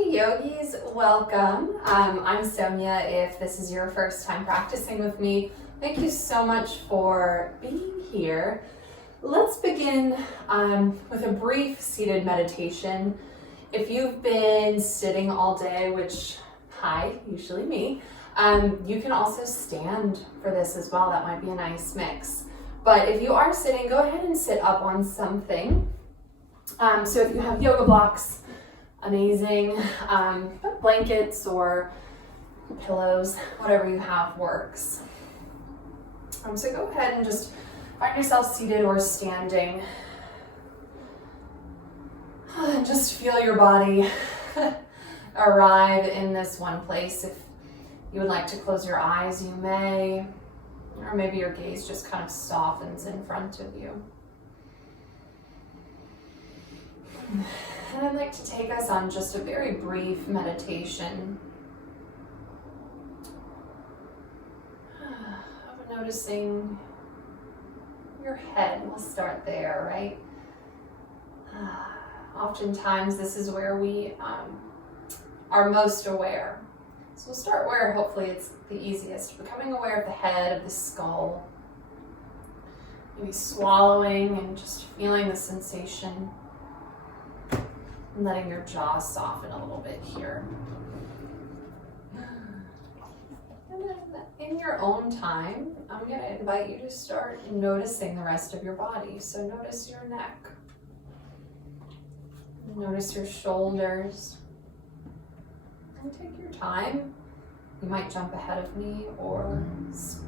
Hey yogis, welcome. I'm Sonia. If this is your first time practicing with me, thank you so much for being here. Let's begin with a brief seated meditation. If you've been sitting all day, which, usually me, you can also stand for this as well. That might be a nice mix. But if you are sitting, go ahead and sit up on something. So if you have yoga blocks, amazing, blankets or pillows, whatever you have works. So go ahead and just find yourself seated or standing. And just feel your body arrive in this one place. If you would like to close your eyes, you may, or maybe your gaze just kind of softens in front of you. And I'd like to take us on just a very brief meditation of noticing your head. We'll start there, right? Oftentimes this is where we are most aware. So we'll start where hopefully it's the easiest. Becoming aware of the head, of the skull. Maybe swallowing and just feeling the sensation. And letting your jaw soften a little bit here. And then in your own time, I'm going to invite you to start noticing the rest of your body. So notice your neck. Notice your shoulders. And take your time. You might jump ahead of me or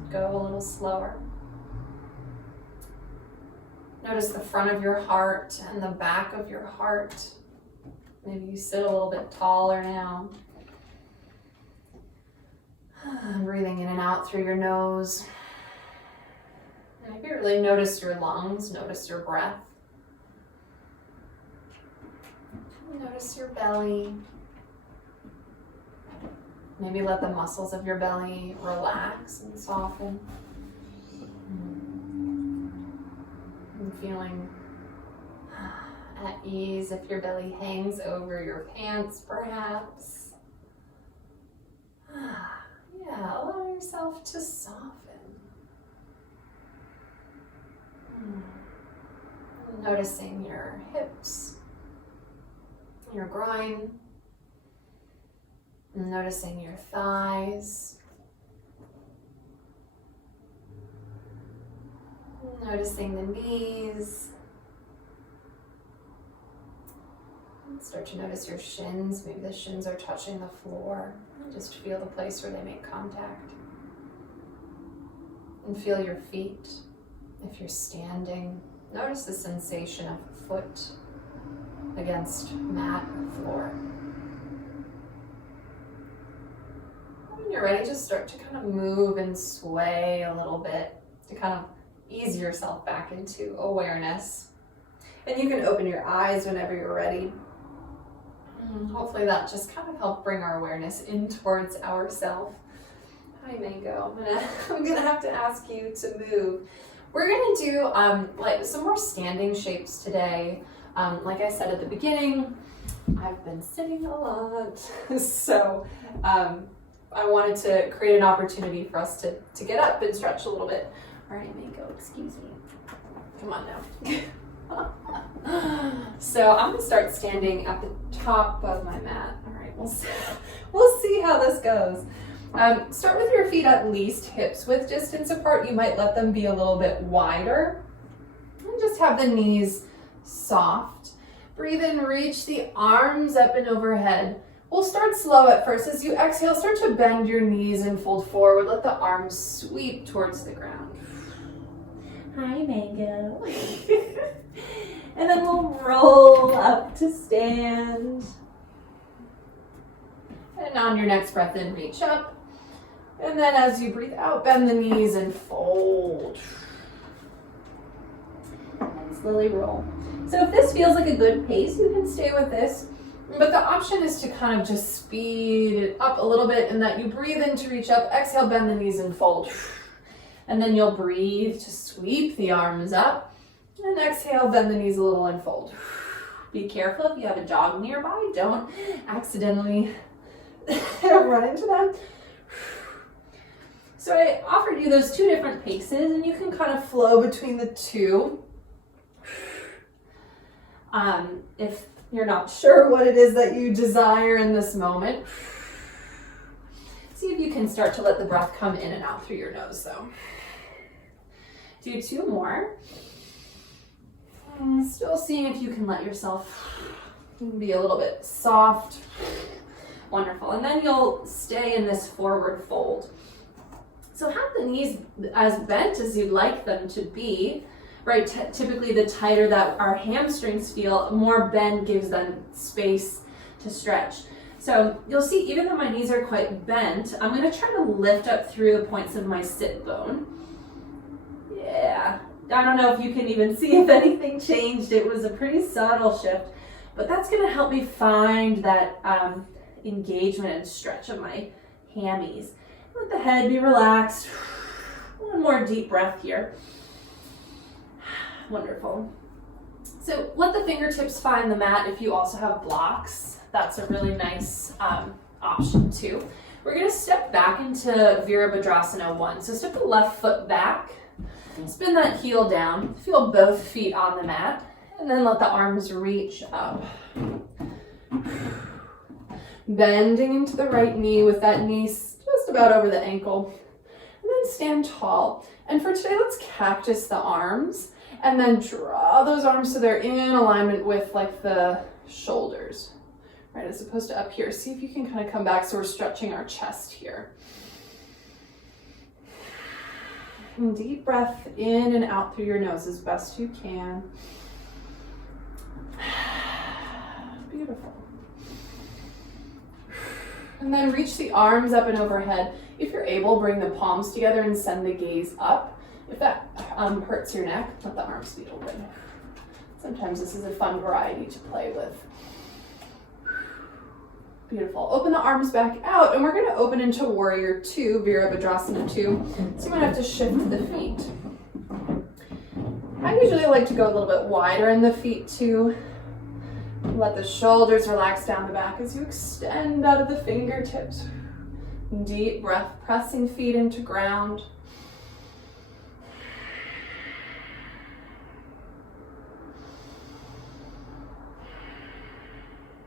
go a little slower. Notice the front of your heart and the back of your heart. Maybe you sit a little bit taller now. Breathing in and out through your nose. Maybe really notice your lungs, notice your breath. Notice your belly. Maybe let the muscles of your belly relax and soften. And feeling at ease if your belly hangs over your pants, perhaps. Yeah, allow yourself to soften. Noticing your hips, your groin, noticing your thighs, noticing the knees. Start to notice your shins. Maybe the shins are touching the floor. Just feel the place where they make contact. And feel your feet. If you're standing, notice the sensation of foot against mat or floor. When you're ready, just start to kind of move and sway a little bit to kind of ease yourself back into awareness. And you can open your eyes whenever you're ready. Hopefully that just kind of helped bring our awareness in towards ourselves. Hi, Mango. I'm gonna have to ask you to move. We're gonna do like some more standing shapes today. Like I said at the beginning, I've been sitting a lot, so I wanted to create an opportunity for us to get up and stretch a little bit. All right, Mango, excuse me. Come on now. So I'm going to start standing at the top of my mat. All right, we'll see how this goes. Start with your feet at least hips width distance apart. You might let them be a little bit wider. And just have the knees soft. Breathe in, reach the arms up and overhead. We'll start slow at first. As you exhale, start to bend your knees and fold forward. Let the arms sweep towards the ground. Hi, Mango. And then we'll roll up to stand. And on your next breath in, reach up. And then as you breathe out, bend the knees and fold. And slowly roll. So if this feels like a good pace, you can stay with this. But the option is to kind of just speed it up a little bit and that you breathe in to reach up, exhale, bend the knees and fold. And then you'll breathe to sweep the arms up. And exhale, bend the knees a little and fold. Be careful if you have a dog nearby. Don't accidentally run into them. So I offered you those two different paces, and you can kind of flow between the two. If you're not sure what it is that you desire in this moment, see if you can start to let the breath come in and out through your nose, though. Do 2 more. Still seeing if you can let yourself be a little bit soft. Wonderful. And then you'll stay in this forward fold. So have the knees as bent as you'd like them to be, right? Typically, the tighter that our hamstrings feel, more bend gives them space to stretch. So you'll see, even though my knees are quite bent, I'm going to try to lift up through the points of my sit bone. Yeah. I don't know if you can even see if anything changed. It was a pretty subtle shift, but that's going to help me find that engagement and stretch of my hammies. Let the head be relaxed. One more deep breath here. Wonderful. So let the fingertips find the mat if you also have blocks. That's a really nice option too. We're going to step back into Virabhadrasana 1. So step the left foot back. Spin that heel down. Feel both feet on the mat. And then let the arms reach up. Bending into the right knee with that knee just about over the ankle. And then stand tall. And for today, let's cactus the arms. And then draw those arms so they're in alignment with like the shoulders, right? As opposed to up here. See if you can kind of come back so we're stretching our chest here. And deep breath in and out through your nose as best you can. Beautiful. And then reach the arms up and overhead. If you're able, bring the palms together and send the gaze up. If that hurts your neck, let the arms be open. Sometimes this is a fun variety to play with. Beautiful. Open the arms back out, and we're going to open into Warrior 2, Virabhadrasana 2. So you might have to shift the feet. I usually like to go a little bit wider in the feet too. Let the shoulders relax down the back as you extend out of the fingertips. Deep breath, pressing feet into ground.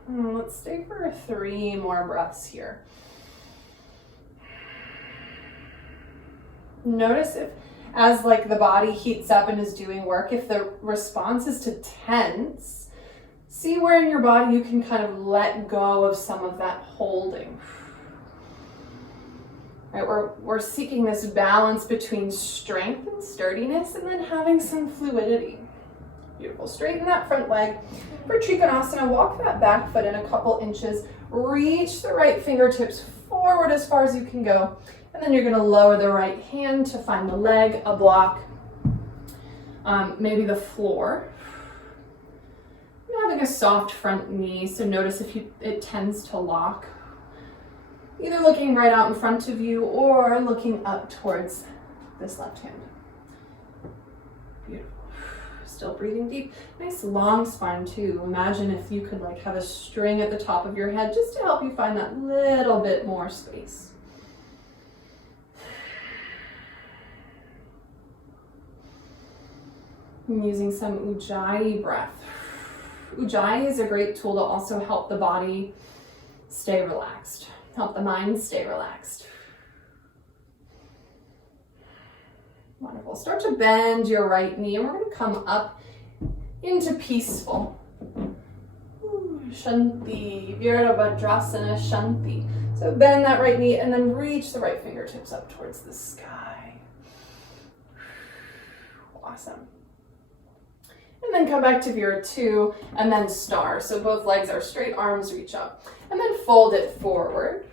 Let's stay for 3 more breaths here. Notice if, as like the body heats up and is doing work, if the response is to tense, see where in your body you can kind of let go of some of that holding. Right, we're seeking this balance between strength and sturdiness and then having some fluidity. Beautiful. Straighten that front leg. For Trikonasana, walk that back foot in a couple inches. Reach the right fingertips forward as far as you can go. And then you're going to lower the right hand to find the leg, a block, maybe the floor. You're having a soft front knee, so notice if it tends to lock. Either looking right out in front of you or looking up towards this left hand. Beautiful. Still breathing deep. Nice long spine too. Imagine if you could like have a string at the top of your head just to help you find that little bit more space. I'm using some Ujjayi breath. Ujjayi is a great tool to also help the body stay relaxed, help the mind stay relaxed. Wonderful. Start to bend your right knee, and we're going to come up into peaceful. Shanti, Virabhadrasana Shanti. So bend that right knee and then reach the right fingertips up towards the sky. Awesome. And then come back to Vira 2 and then star. So both legs are straight, arms reach up. And then fold it forward.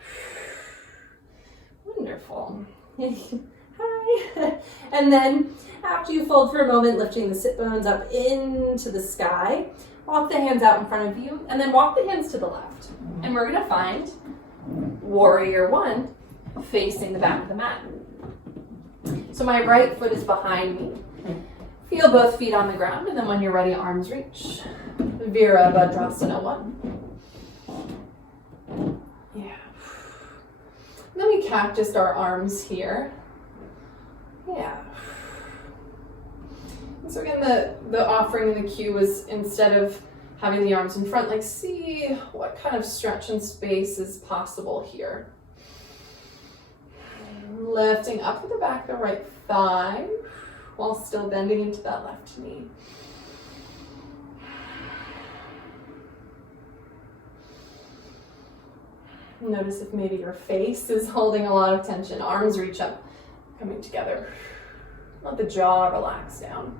Wonderful. Hi. And then after you fold for a moment, lifting the sit bones up into the sky, walk the hands out in front of you, and then walk the hands to the left. And we're going to find Warrior 1 facing the back of the mat. So my right foot is behind me. Feel both feet on the ground, and then when you're ready, arms reach. Virabhadrasana 1. Yeah. And then we cactused our arms here. Yeah. And so again, the offering and the cue was, instead of having the arms in front, like, see what kind of stretch and space is possible here. Lifting up to the back of the right thigh while still bending into that left knee. Notice if maybe your face is holding a lot of tension. Arms reach up, coming together. Let the jaw relax down.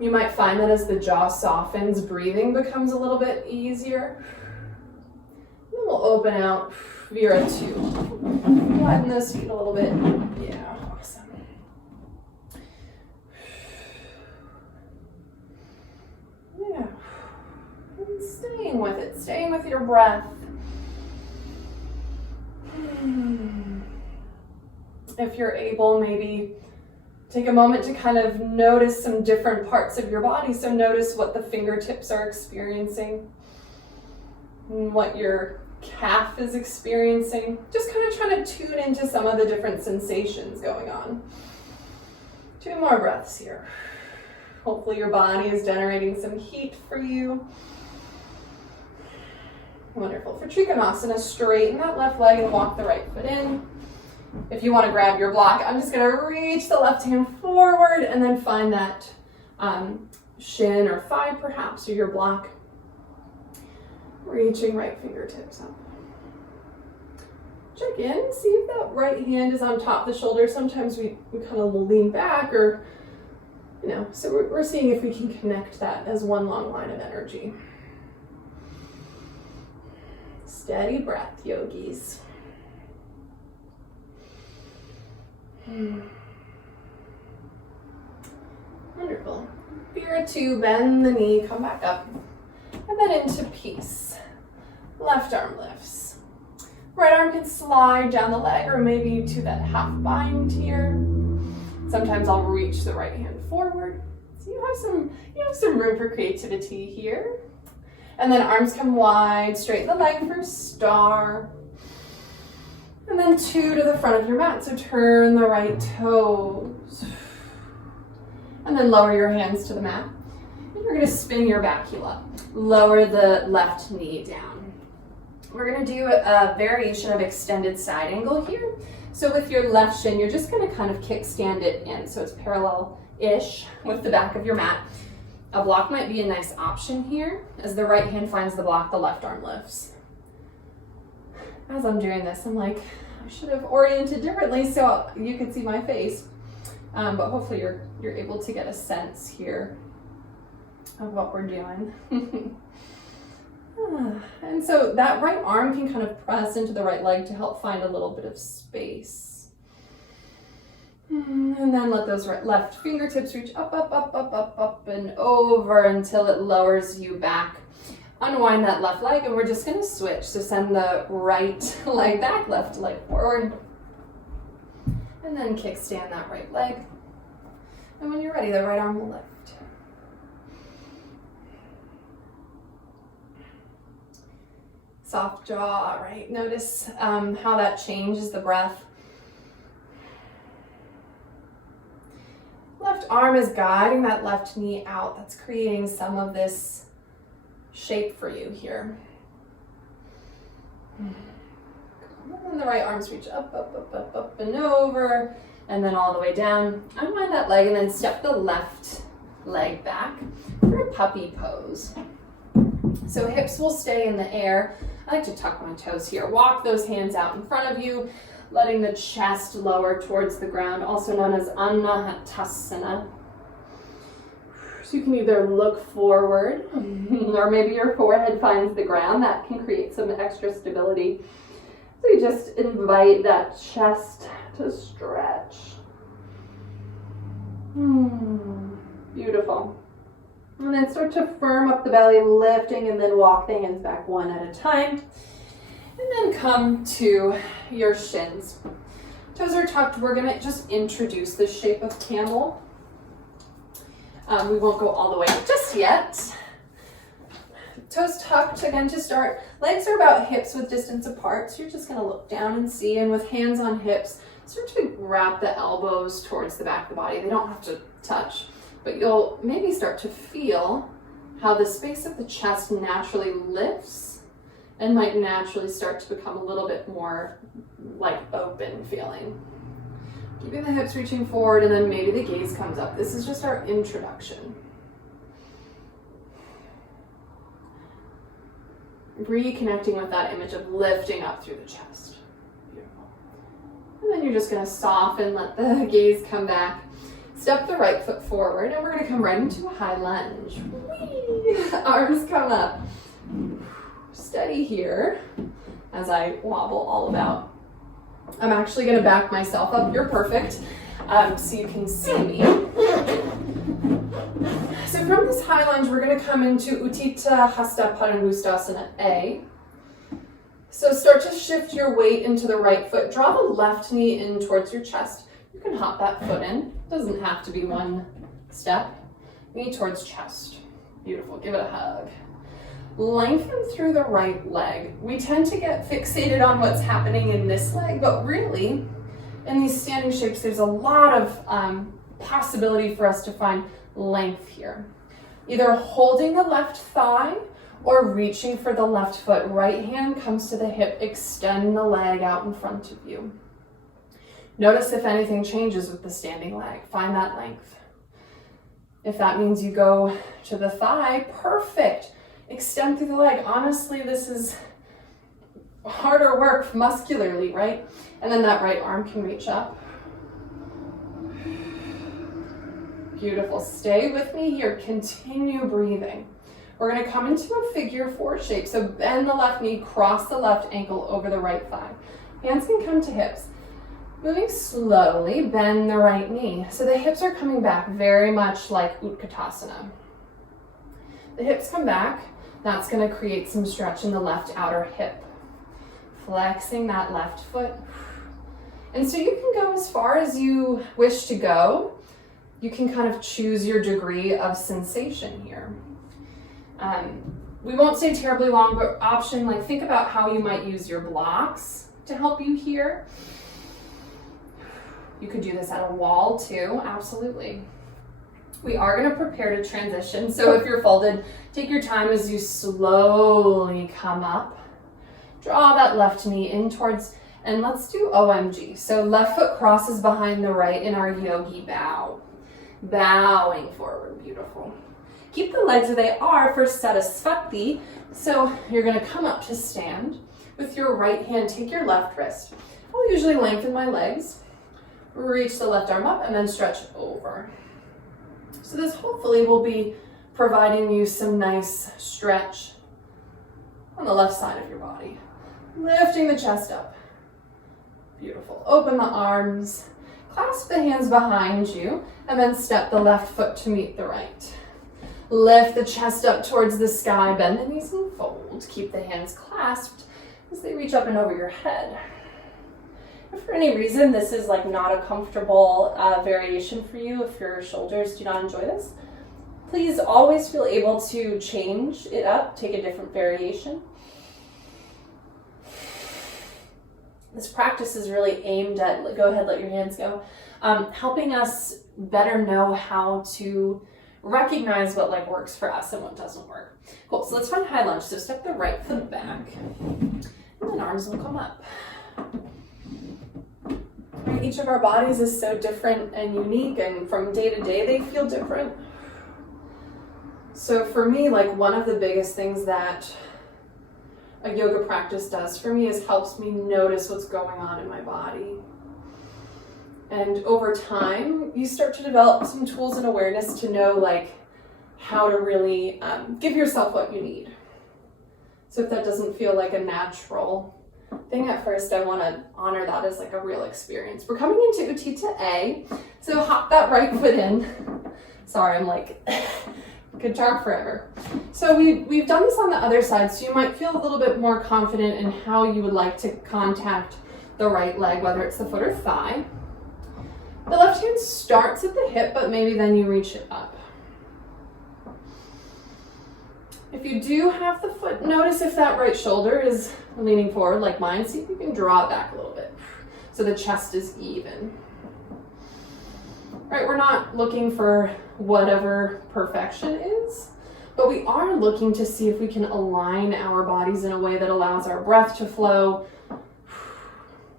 You might find that as the jaw softens, breathing becomes a little bit easier. Then we'll open out, Vira 2. Widen those feet a little bit. Yeah, awesome. Yeah. And staying with it, staying with your breath. If you're able, maybe take a moment to kind of notice some different parts of your body. So notice what the fingertips are experiencing, what your calf is experiencing. Just kind of trying to tune into some of the different sensations going on. 2 more breaths here. Hopefully your body is generating some heat for you. Wonderful. For Trikonasana, straighten that left leg and walk the right foot in. If you want to grab your block, I'm just going to reach the left hand forward and then find that shin or thigh perhaps, or your block. Reaching right fingertips up. Check in, see if that right hand is on top of the shoulder. Sometimes we kind of lean back, or, so we're seeing if we can connect that as one long line of energy. Steady breath, yogis. Wonderful. Vira 2, bend the knee, come back up, and then into peace. Left arm lifts. Right arm can slide down the leg, or maybe to that half bind here. Sometimes I'll reach the right hand forward. So you have some room for creativity here. And then arms come wide, straighten the leg for star. And then 2 to the front of your mat, so turn the right toes. And then lower your hands to the mat. And you're gonna spin your back heel up. Lower the left knee down. We're gonna do a variation of extended side angle here. So with your left shin, you're just gonna kind of kickstand it in, so it's parallel-ish with the back of your mat. A block might be a nice option here. As the right hand finds the block, the left arm lifts. As I'm doing this, I'm like, I should have oriented differently so you could see my face. But hopefully you're able to get a sense here of what we're doing. And so that right arm can kind of press into the right leg to help find a little bit of space. And then let those left fingertips reach up, up, up, up, up, up, and over until it lowers you back. Unwind that left leg, and we're just going to switch. So send the right leg back, left leg forward. And then kickstand that right leg. And when you're ready, the right arm will lift. Soft jaw, right? Notice how that changes the breath. Left arm is guiding that left knee out. That's creating some of this shape for you here. And then the right arms reach up, up, up, up, up, and over, and then all the way down. Unwind that leg and then step the left leg back for a puppy pose. So hips will stay in the air. I like to tuck my toes here. Walk those hands out in front of you, letting the chest lower towards the ground, also known as Untitled. So you can either look forward or maybe your forehead finds the ground. That can create some extra stability. So you just invite that chest to stretch. Beautiful. And then start to firm up the belly, lifting, and then walk the hands back one at a time. And then come to your shins. Toes are tucked. We're going to just introduce the shape of camel. We won't go all the way just yet. Toes tucked again to start. Legs are about hips with distance apart. So you're just gonna look down and see, and with hands on hips, start to wrap the elbows towards the back of the body. They don't have to touch, but you'll maybe start to feel how the space of the chest naturally lifts and might naturally start to become a little bit more like open feeling. Keeping the hips reaching forward, and then maybe the gaze comes up. This is just our introduction. Reconnecting with that image of lifting up through the chest. Beautiful. And then you're just going to soften, let the gaze come back. Step the right foot forward, and we're going to come right into a high lunge. Whee! Arms come up. Steady here as I wobble all about. I'm actually going to back myself up. You're perfect, so you can see me. So from this high lunge, we're going to come into Utthita Hasta Padangusthasana A. So start to shift your weight into the right foot. Draw the left knee in towards your chest. You can hop that foot in. Doesn't have to be one step. Knee towards chest. Beautiful. Give it a hug. Lengthen through the right leg. We tend to get fixated on what's happening in this leg, but really, in these standing shapes, there's a lot of possibility for us to find length here. Either holding the left thigh or reaching for the left foot. Right hand comes to the hip. Extend the leg out in front of you. Notice if anything changes with the standing leg. Find that length. If that means you go to the thigh, perfect. Extend through the leg. Honestly, this is harder work muscularly, right? And then that right arm can reach up. Beautiful. Stay with me here. Continue breathing. We're going to come into a figure four shape. So bend the left knee, cross the left ankle over the right thigh. Hands can come to hips. Moving slowly, bend the right knee. So the hips are coming back very much like Utkatasana. The hips come back. That's going to create some stretch in the left outer hip. Flexing that left foot. And so you can go as far as you wish to go. You can kind of choose your degree of sensation here. We won't stay terribly long, but option, like think about how you might use your blocks to help you here. You could do this at a wall too, absolutely. We are going to prepare to transition. So if you're folded, take your time as you slowly come up. Draw that left knee in towards, and let's do OMG. So left foot crosses behind the right in our yogi bow. Bowing forward, beautiful. Keep the legs where they are for Sarasvati. So you're going to come up to stand. With your right hand, take your left wrist. I'll usually lengthen my legs. Reach the left arm up and then stretch over. So this hopefully will be providing you some nice stretch on the left side of your body. Lifting the chest up. Beautiful. Open the arms. Clasp the hands behind you and then step the left foot to meet the right. Lift the chest up towards the sky. Bend the knees and fold. Keep the hands clasped as they reach up and over your head. If for any reason this is like not a comfortable variation for you, if your shoulders do not enjoy this, please always feel able to change it up, take a different variation. This practice is really aimed at, go ahead, let your hands go, helping us better know how to recognize what like works for us and what doesn't work. Cool, so let's find high lunge. So step the right foot back and then arms will come up. Each of our bodies is so different and unique, and from day to day they feel different. So for me, like one of the biggest things that a yoga practice does for me is helps me notice what's going on in my body. And over time, you start to develop some tools and awareness to know like how to really give yourself what you need. So if that doesn't feel like a natural thing at first, I want to honor that as like a real experience. We're coming into Utthita A, so hop that right foot in. Sorry, I'm like guitar forever. So we've done this on the other side, so you might feel a little bit more confident in how you would like to contact the right leg, whether it's the foot or thigh. The left hand starts at the hip, but maybe then you reach it up. If you do have the foot, notice if that right shoulder is leaning forward like mine. See if you can draw it back a little bit so the chest is even. All right, we're not looking for whatever perfection is, but we are looking to see if we can align our bodies in a way that allows our breath to flow,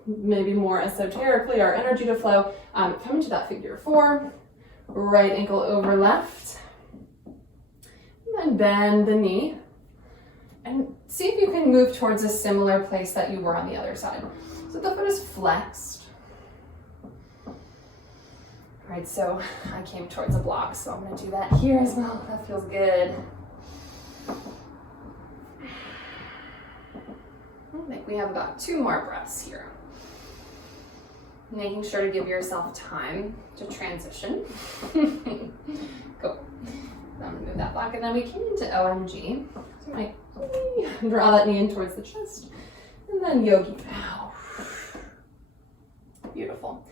maybe more esoterically, our energy to flow. Come into that figure 4, right ankle over left, and then bend the knee, and see if you can move towards a similar place that you were on the other side. So the foot is flexed. All right, so I came towards a block, so I'm gonna do that here as well. That feels good. I think we have about 2 more breaths here. Making sure to give yourself time to transition. Go. I'm gonna move that block, and then we came into OMG. So I might draw that knee in towards the chest, and then Yogi Bow. Beautiful.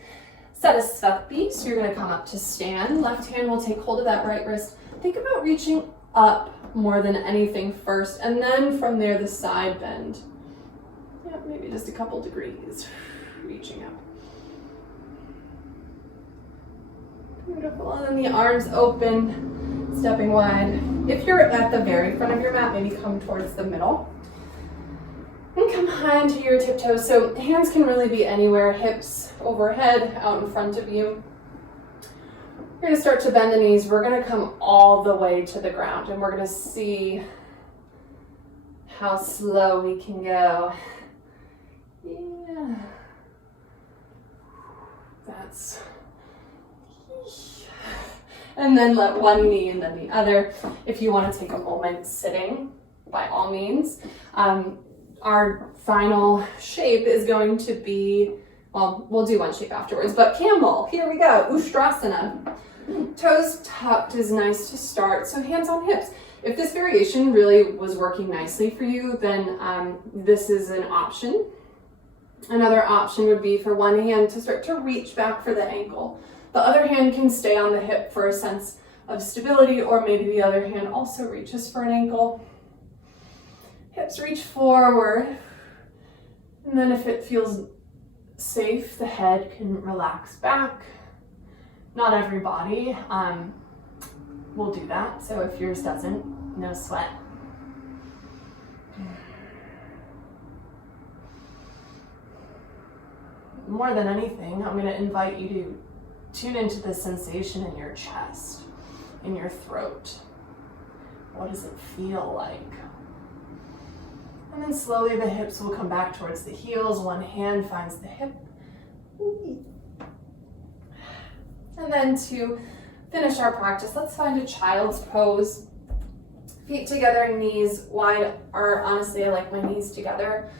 Sarasvati, so you're gonna come up to stand. Left hand will take hold of that right wrist. Think about reaching up more than anything first, and then from there, the side bend. Yeah, maybe just a couple degrees, reaching up. Beautiful, and then the arms open, stepping wide. If you're at the very front of your mat, maybe come towards the middle. And come high into your tiptoes. So hands can really be anywhere, hips overhead, out in front of you. You're gonna start to bend the knees. We're gonna come all the way to the ground, and we're gonna see how slow we can go. Yeah. That's... And then let one knee and then the other. If you want to take a moment sitting, by all means. Our final shape is going to be, well, we'll do one shape afterwards, but camel. Here we go, Ustrasana. Toes tucked is nice to start, so hands on hips. If this variation really was working nicely for you, then this is an option. Another option would be for one hand to start to reach back for the ankle. The other hand can stay on the hip for a sense of stability, or maybe the other hand also reaches for an ankle. Hips reach forward, and then if it feels safe, the head can relax back. Not everybody will do that, so if yours doesn't, no sweat. More than anything, I'm going to invite you to tune into the sensation in your chest, in your throat. What does it feel like? And then slowly the hips will come back towards the heels. One hand finds the hip. And then to finish our practice, let's find a child's pose. Feet together, knees wide, or honestly, I like my knees together.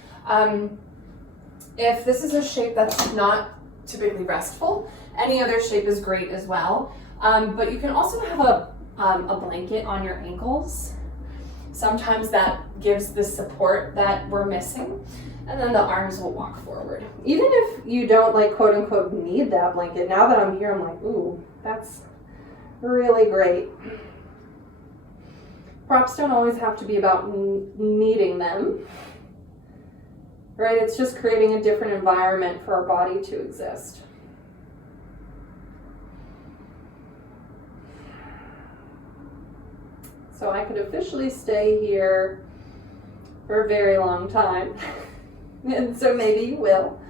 If this is a shape that's not typically restful, any other shape is great as well. But you can also have a blanket on your ankles. Sometimes that gives the support that we're missing, and then the arms will walk forward. Even if you don't, like, quote unquote need that blanket, now that I'm here, I'm like, ooh, that's really great. Props don't always have to be about needing them, right? It's just creating a different environment for our body to exist. So I could officially stay here for a very long time. And so maybe you will.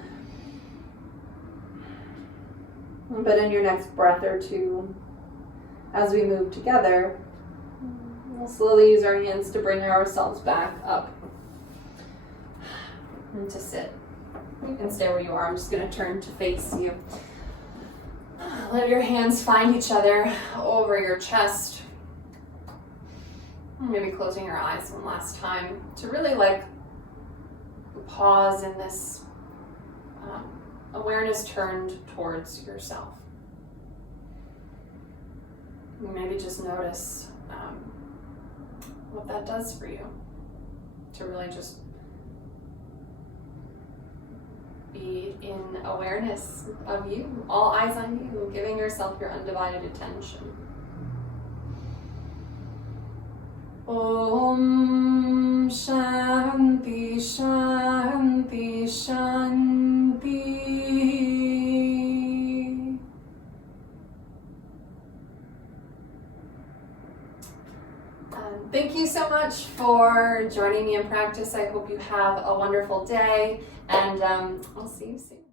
But in your next breath or two, as we move together, we'll slowly use our hands to bring ourselves back up and to sit. You can stay where you are. I'm just going to turn to face you. Let your hands find each other over your chest. Maybe closing your eyes one last time to really pause in this awareness turned towards yourself. Maybe just notice what that does for you, to really just be in awareness of you, all eyes on you, giving yourself your undivided attention. Om Om Shanti Shanti Shanti. Thank you so much for joining me in practice. I hope you have a wonderful day, and I'll see you soon.